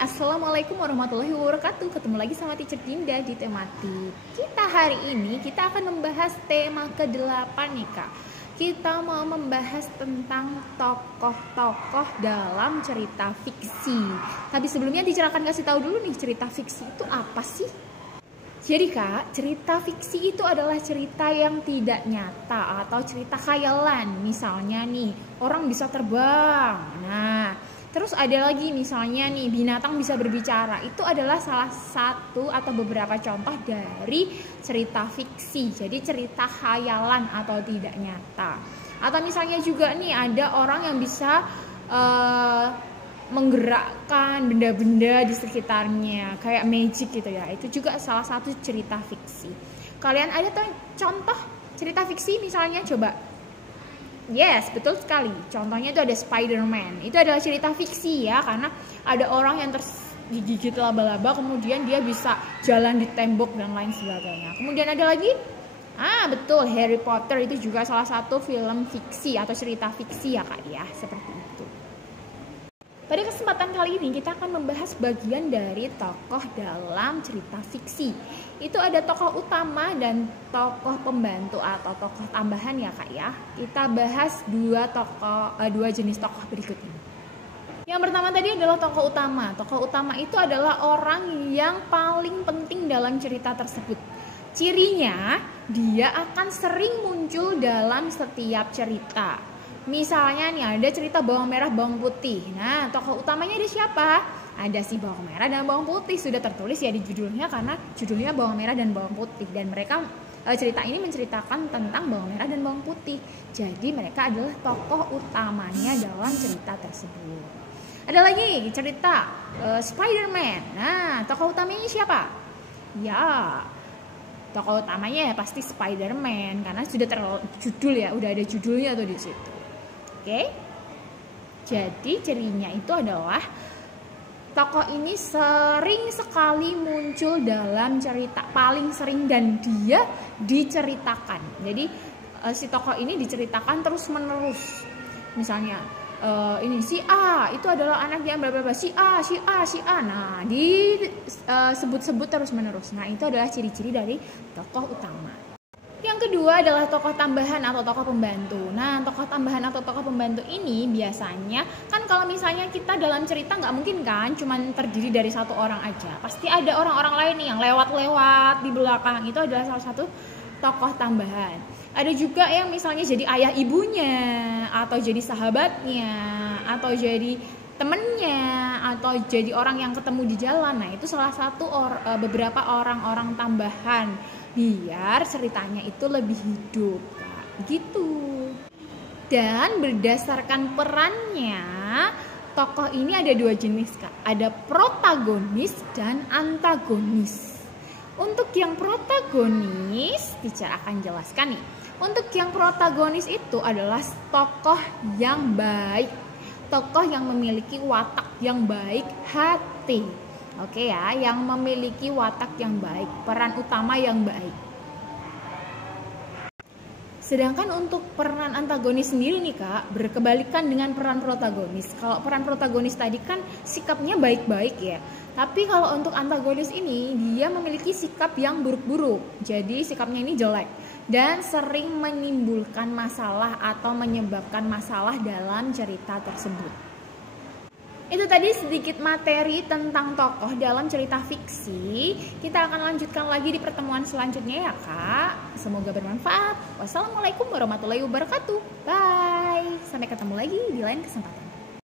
Assalamualaikum warahmatullahi wabarakatuh. Ketemu lagi sama Teacher Dinda di tematik. Kita hari ini akan membahas tema ke-8 nih Kak. Kita mau membahas tentang tokoh-tokoh dalam cerita fiksi. Tapi sebelumnya Teacher akan kasih tahu dulu nih, cerita fiksi itu apa sih? Jadi Kak, cerita fiksi itu adalah cerita yang tidak nyata atau cerita khayalan. Misalnya nih, orang bisa terbang. Nah, terus ada lagi misalnya nih, binatang bisa berbicara. Itu adalah salah satu atau beberapa contoh dari cerita fiksi. Jadi cerita khayalan atau tidak nyata. Atau misalnya juga nih, ada orang yang bisa menggerakkan benda-benda di sekitarnya, kayak magic gitu ya. Itu juga salah satu cerita fiksi. Kalian ada contoh cerita fiksi misalnya? Coba. Yes, betul sekali. Contohnya itu ada Spider-Man. Itu adalah cerita fiksi ya, karena ada orang yang digigit laba-laba, kemudian dia bisa jalan di tembok dan lain sebagainya. Kemudian ada lagi, betul, Harry Potter itu juga salah satu film fiksi atau cerita fiksi ya Kak ya, seperti itu. Pada kesempatan kali ini kita akan membahas bagian dari tokoh dalam cerita fiksi. Itu ada tokoh utama dan tokoh pembantu atau tokoh tambahan ya Kak ya. Kita bahas dua jenis tokoh berikut ini. Yang pertama tadi adalah tokoh utama. Tokoh utama itu adalah orang yang paling penting dalam cerita tersebut. Cirinya dia akan sering muncul dalam setiap cerita. Misalnya nih, ada cerita bawang merah bawang putih. Nah, tokoh utamanya ada siapa? Ada si bawang merah dan bawang putih. Sudah tertulis ya di judulnya, karena judulnya bawang merah dan bawang putih. Dan mereka cerita ini menceritakan tentang bawang merah dan bawang putih. Jadi mereka adalah tokoh utamanya dalam cerita tersebut. Ada lagi cerita Spider-Man. Nah, tokoh utamanya siapa? Ya, tokoh utamanya ya pasti Spider-Man, karena sudah terjudul ya, udah ada judulnya tuh di situ. Oke. Jadi cirinya itu adalah tokoh ini sering sekali muncul dalam cerita, paling sering, dan dia diceritakan. Jadi si tokoh ini diceritakan terus menerus. Misalnya ini si A itu adalah anak yang bla bla bla, si A. Nah, disebut-sebut terus menerus. Nah, itu adalah ciri-ciri dari tokoh utama. Yang kedua adalah tokoh tambahan atau tokoh pembantu. Nah, tokoh tambahan atau tokoh pembantu ini biasanya kan kalau misalnya kita dalam cerita nggak mungkin kan cuman terdiri dari satu orang aja. Pasti ada orang-orang lain nih yang lewat-lewat di belakang. Itu adalah salah satu tokoh tambahan. Ada juga yang misalnya jadi ayah ibunya, atau jadi sahabatnya, atau jadi temennya, atau jadi orang yang ketemu di jalan. Nah, itu salah satu beberapa orang-orang tambahan biar ceritanya itu lebih hidup gitu. Dan berdasarkan perannya, tokoh ini ada dua jenis Kak. Ada protagonis dan antagonis. Untuk yang protagonis, Teacher akan jelaskan nih. Untuk yang protagonis itu adalah tokoh yang baik, tokoh yang memiliki watak yang baik hati. Oke ya, yang memiliki watak yang baik, peran utama yang baik. Sedangkan untuk peran antagonis sendiri nih Kak, berkebalikan dengan peran protagonis. Kalau peran protagonis tadi kan sikapnya baik-baik ya. Tapi kalau untuk antagonis ini, dia memiliki sikap yang buruk-buruk. Jadi sikapnya ini jelek dan sering menimbulkan masalah atau menyebabkan masalah dalam cerita tersebut. Itu tadi sedikit materi tentang tokoh dalam cerita fiksi. Kita akan lanjutkan lagi di pertemuan selanjutnya ya Kak. Semoga bermanfaat. Wassalamualaikum warahmatullahi wabarakatuh. Bye. Sampai ketemu lagi di lain kesempatan.